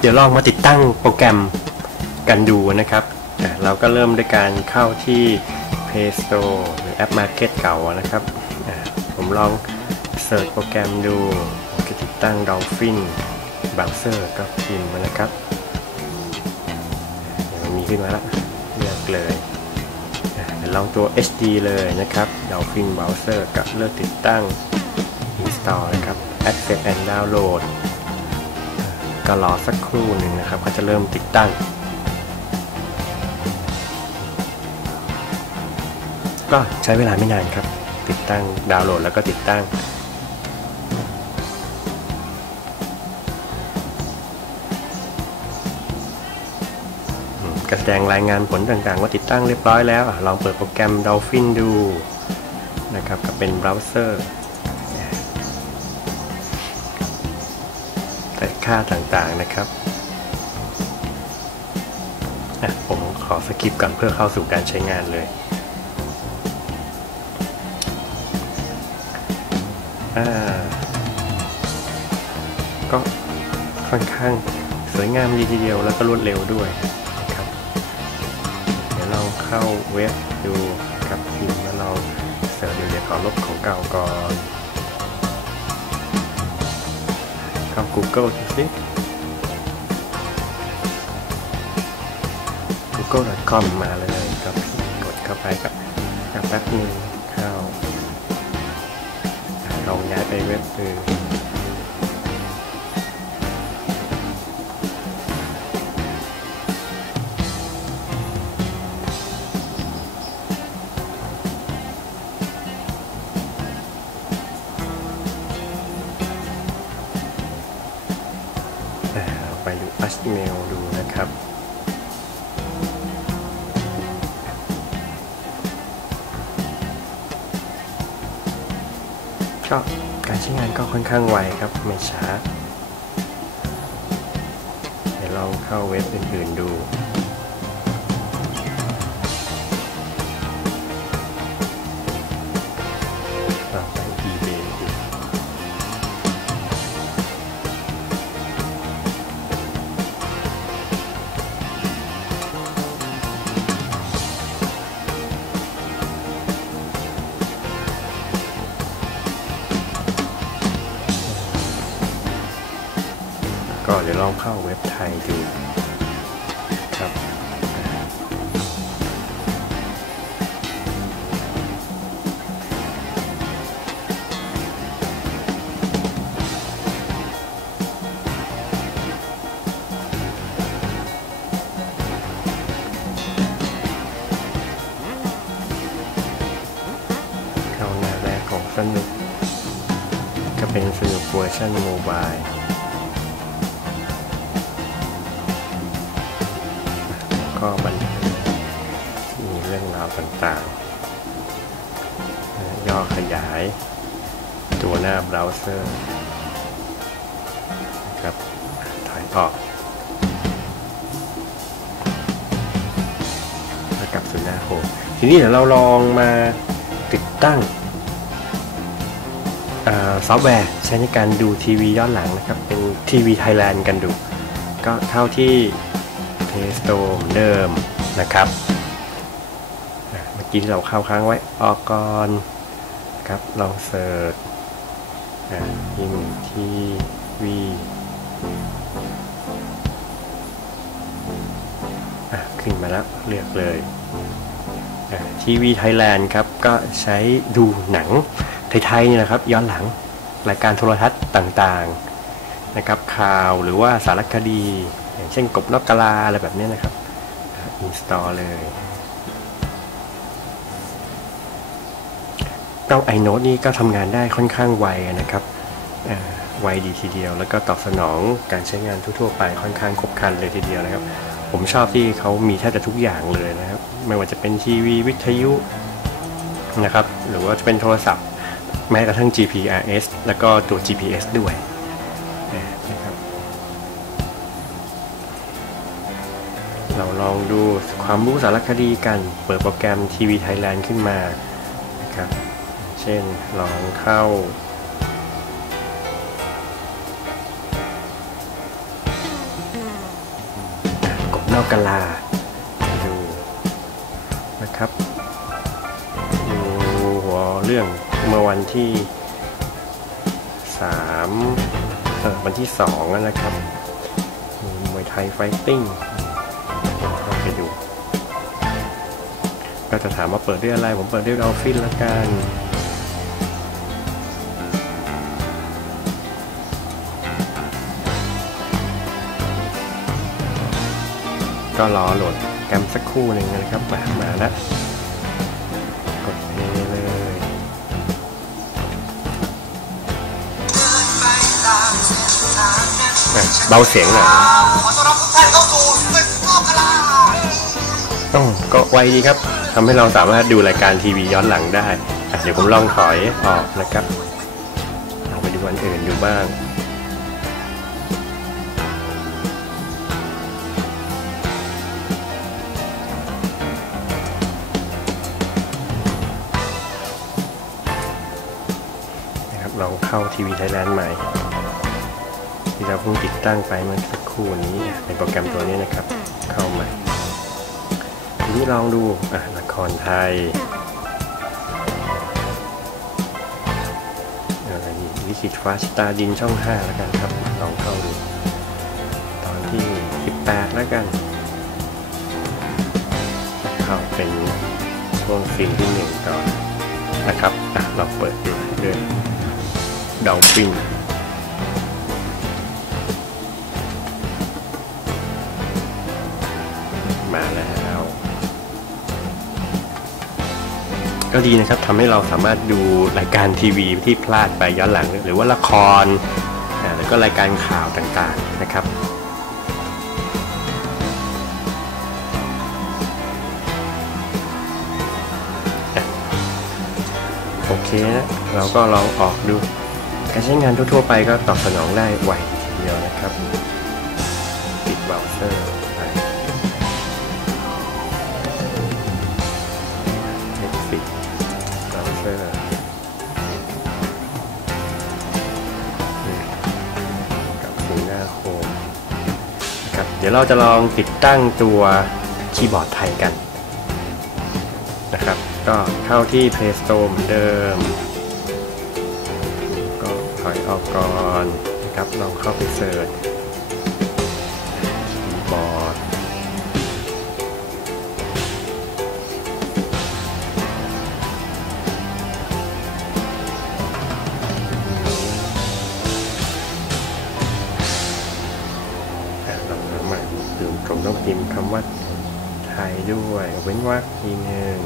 เดี๋ยวลองมาติดตั้งโปรแกรมกันดูนะครับ เราก็เริ่มด้วยการเข้าที่ Play Store หรือแอป Market เก่านะครับ ผมลองเสิร์ชโปรแกรมดูผมจะติดตั้ง Dolphin Browser ก็พิมพ์มานะครับเดี๋ยวมีขึ้นมาแล้วเลือกเลยเดี๋ยวลองตัว HD เลยนะครับ Dolphin Browser ก็เลือกติดตั้ง Install นะครับ Access and Download ก็รอสักครู่หนึ่งนะครับก็จะเริ่มติดตั้ง ก็ใช้เวลาไม่นานครับ ติดตั้งดาวน์โหลดแล้วก็ติดตั้งก็แสดงรายงานผลต่างๆ ว่าติดตั้งเรียบร้อยแล้ว ลองเปิดโปรแกรม Dolphin ดูนะครับก็เป็นเบราว์เซอร์ แต่ค่าต่างๆนะครับอะผมขอสกิปก่อนเพื่อเข้าสู่การใช้งานเลยอ่าก็ค่อนข้างสวยงามดีทีเดียวแล้วก็รวดเร็วด้วยครับ เดี๋ยวเราเข้าเว็บดูกับพิมพ์แล้วเราเสิร์ชดูเดี๋ยวขอลบของเก่าก่อน เข้า Google ดูสิ google.com มาเลยก็พิมพ์กดเข้าไปก็แป๊บนึงเข้าลองย้ายไปเว็บอื่น Ashmail ดูนะครับ ก็การใช้งานก็ค่อนข้างไวครับไม่ช้า เดี๋ยวลองเข้าเว็บอื่นๆดู ลองเข้าเว็บไทยดูครับเข้าหน้าแรกของสนุกก็เป็นสนุกเวอร์ชันโมบาย ก็บันเทิงมีเรื่องราวต่างๆ ย่อขยายตัวหน้าเบราว์เซอร์นะครับถอยออกแล้วกลับสู่หน้าโฮมทีนี้เดี๋ยวเราลองมาติดตั้งซอฟต์แวร์ใช้ในการดูทีวีย้อนหลังนะครับ เป็นทีวีไทยแลนด์กันดู ก็เข้าที่ Play Store เหมือนเดิมนะครับเมื่อกี้ที่เราเข้าค้างไว้ออกก่อนครับลองเสิร์ชอะพิมพ์ทีวีอะขึ้นมาแล้วเลือกเลยทีวีไทยแลนด์ครับ ก็ใช้ดูหนังไทยๆนี่นะครับ ย้อนหลังรายการโทรทัศน์ต่างๆนะครับข่าวหรือว่าสารคดี อย่างเช่นกบนกกะลาอะไรแบบนี้นะครับอินสตอลเลย เจ้า iNote นี่ก็ทำงานได้ค่อนข้างไวนะครับอ่าไวดีทีเดียว แล้วก็ตอบสนองการใช้งานทั่วๆไปค่อนข้างครบครันเลยทีเดียวนะครับ ผมชอบที่เขามีแทบจะทุกอย่างเลยนะครับ ไม่ว่าจะเป็นทีวีวิทยุนะครับ หรือว่าจะเป็นโทรศัพท์ แม้กระทั่ง GPRS แล้วก็ตัว GPS ด้วย เราลองดูความรู้สารคดีกัน เปิดโปรแกรมทีวีไทยแลนด์ขึ้นมานะครับ เช่นลองเข้าอนอกกาลา ดูนะครับดูหัวเรื่องเมื่อวันที่สามเออวันที่สองนะครับมวยไทยไฟติ้ง ก็จะถามว่าเปิดด้วยอะไร ผมเปิดด้วยดอลฟินละกันก็รอโหลดแกรมสักครู่หนึ่งนะครับมามาแล้วกดเพลย์เลย เบาเสียงหน่อยนะต้อนรับทุกท่านเข้าสู่ศึกโลกกลาต้องก็ไวดีครับ ทำให้เราสามารถดูรายการทีวีย้อนหลังได้เดี๋ยวผมลองถอยออกนะครับลองไปดูอันอื่นดูบ้างนะครับลองเข้าทีวีไทยแลนด์ใหม่ ที่เราเพิ่งติดตั้งไปเมื่อสักครู่นี้เป็นโปรแกรมตัวนี้นะครับ เข้าม่ที นี้ลองดูอะละครไทยอะไรนี่ลิขิตฟ้าชตาดินช่อง5แล้วกันครับ ลองเข้าดู ตอนที่ 18 แล้วกัน เข้าเป็นช่วงฟินที่หนึ่งก่อนนะครับอะเราเปิดดูด้วยดาวฟินมาแล้ว ก็ดีนะครับทำให้เราสามารถดูรายการทีวีที่พลาดไปย้อนหลัง หรือว่าละครแล้วก็รายการข่าวต่างๆนะครับโอเคนะเราก็ลองออกดู การใช้งานทั่วๆไปก็ตอบสนองได้ไวทีเดียวนะครับ ปิดเบราว์เซอร์ ดี๋ยวเราจะลองติดตั้งตัวคีย์บอร์ดไทยกันนะครับ ก็เข้าที่ Play Store เหมือนเดิม ก็ถอยออกก่อนนะครับลองเข้าไปเสิร์ช ผมต้องพิมพ์คำว่าไทยด้วย เว้นวรรคทีหนึ่ง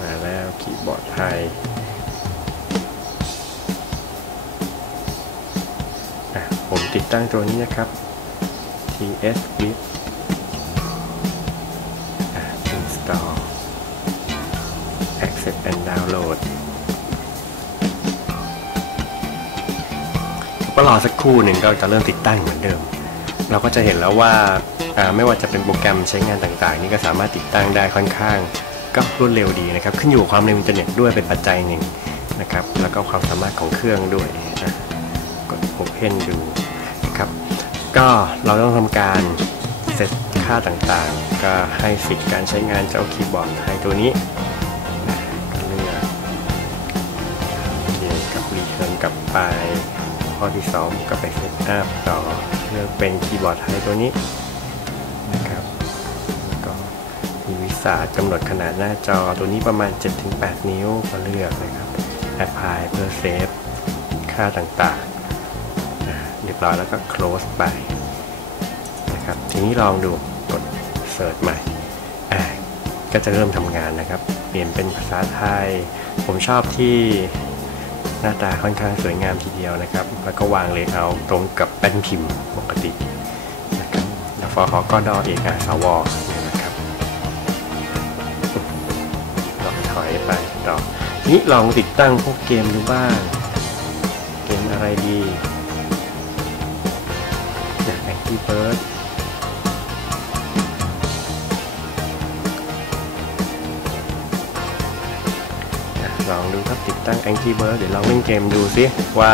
มาแล้วคีย์บอร์ดไทยผมติดตั้งตัวนี้นะครับ TS Bit รอสักครู่หนึ่งก็จะเริ่มติดตั้งเหมือนเดิม เราก็จะเห็นแล้วว่าไม่ว่าจะเป็นโปรแกรมใช้งานต่างๆ นี่ก็สามารถติดตั้งได้ค่อนข้าง ก็รวดเร็วดีนะครับ ขึ้นอยู่ความเร็วอินเทอร์เน็ตด้วยเป็นปัจจัยหนึ่งนะครับ แล้วก็ความสามารถของเครื่องด้วยนะกด Open ดูนะครับ ก็เราต้องทำการเซตค่าต่างๆ ก็ให้สิทธิ์การใช้งานเจ้าคีย์บอร์ดไทยตัวนี้เลือกโอเคกับรีเทิร์นกลับไป ข้อที่ 2 ก็ไปเซตอัพต่อเลือกเป็นคีย์บอร์ดไทยตัวนี้นะครับแล้วก็มีวิสากำหนดขนาดหน้าจอตัวนี้ประมาณ 7-8 นิ้วก็เลือกนะครับ Apply เพื่อเซฟค่าต่างๆเรียบร้อยแล้วก็ close ไปนะครับทีนี้ลองดูกด search ใหม่อ่าก็จะเริ่มทำงานนะครับ เปลี่ยนเป็นภาษาไทย ผมชอบที่ หน้าตาค่อนข้างสวยงามทีเดียวนะครับ แล้วก็วางเลเยอร์ตรงกับแป้นพิมพ์ปกตินะครับแล้วฟอร์เขาก็ดอเอกอาสาวเนี่ยนะครับลองถอยไปต่อนี้ลองติดตั้งพวกเกมดูบ้าง เกมอะไรดี อย่าง Angry Bird อะ ลองดูครับติดตั้ง Angry Bird เดี๋ยวลองเล่นเกมดูซิว่า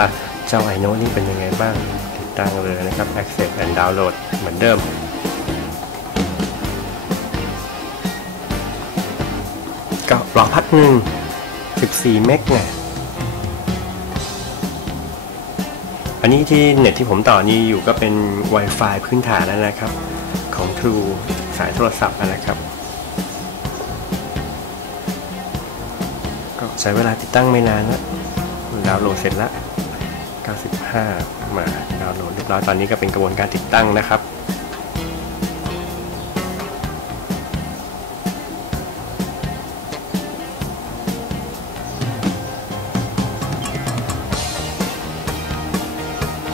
เจ้าไอโนนี่เป็นยังไงบ้าง ติดตั้งเลยนะครับ Access and Download เหมือนเดิมก็รอพักหนึ่ง14 เมกเนี่ยอันนี้ที่เน็ตที่ผมต่อนี้อยู่ก็เป็น Wi-Fi พื้นฐานแล้วนะครับ ของ True สายโทรศัพท์นะครับ ใช้เวลาติดตั้งไม่นานแล้วดาวน์โหลดเสร็จแล้ว 95 มาดาวน์โหลดเรียบร้อยตอนนี้ก็เป็นกระบวนการติดตั้งนะครับ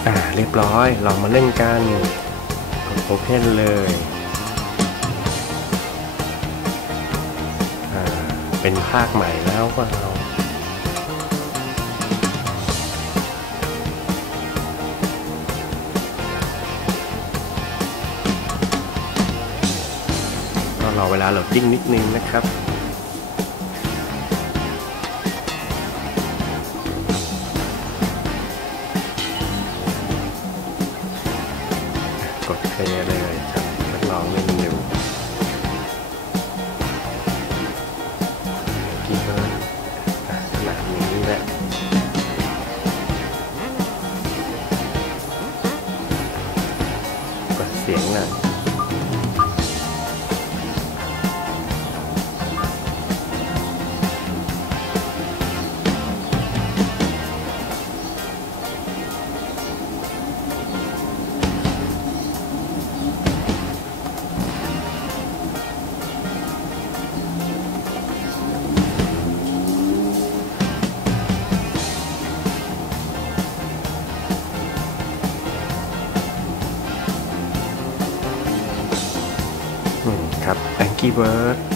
อ่าเรียบร้อยลองมาเล่นกันกด Open เลยอ่าเป็นภาคใหม่แล้วว่า รอเวลาโหลดดิ้งนิดนึงนะครับกดเพลย์เลยครับทดลองเล่นอยู่กี่เบอร์อะขนาดนี้แหละกดเสียงหน่อย Bird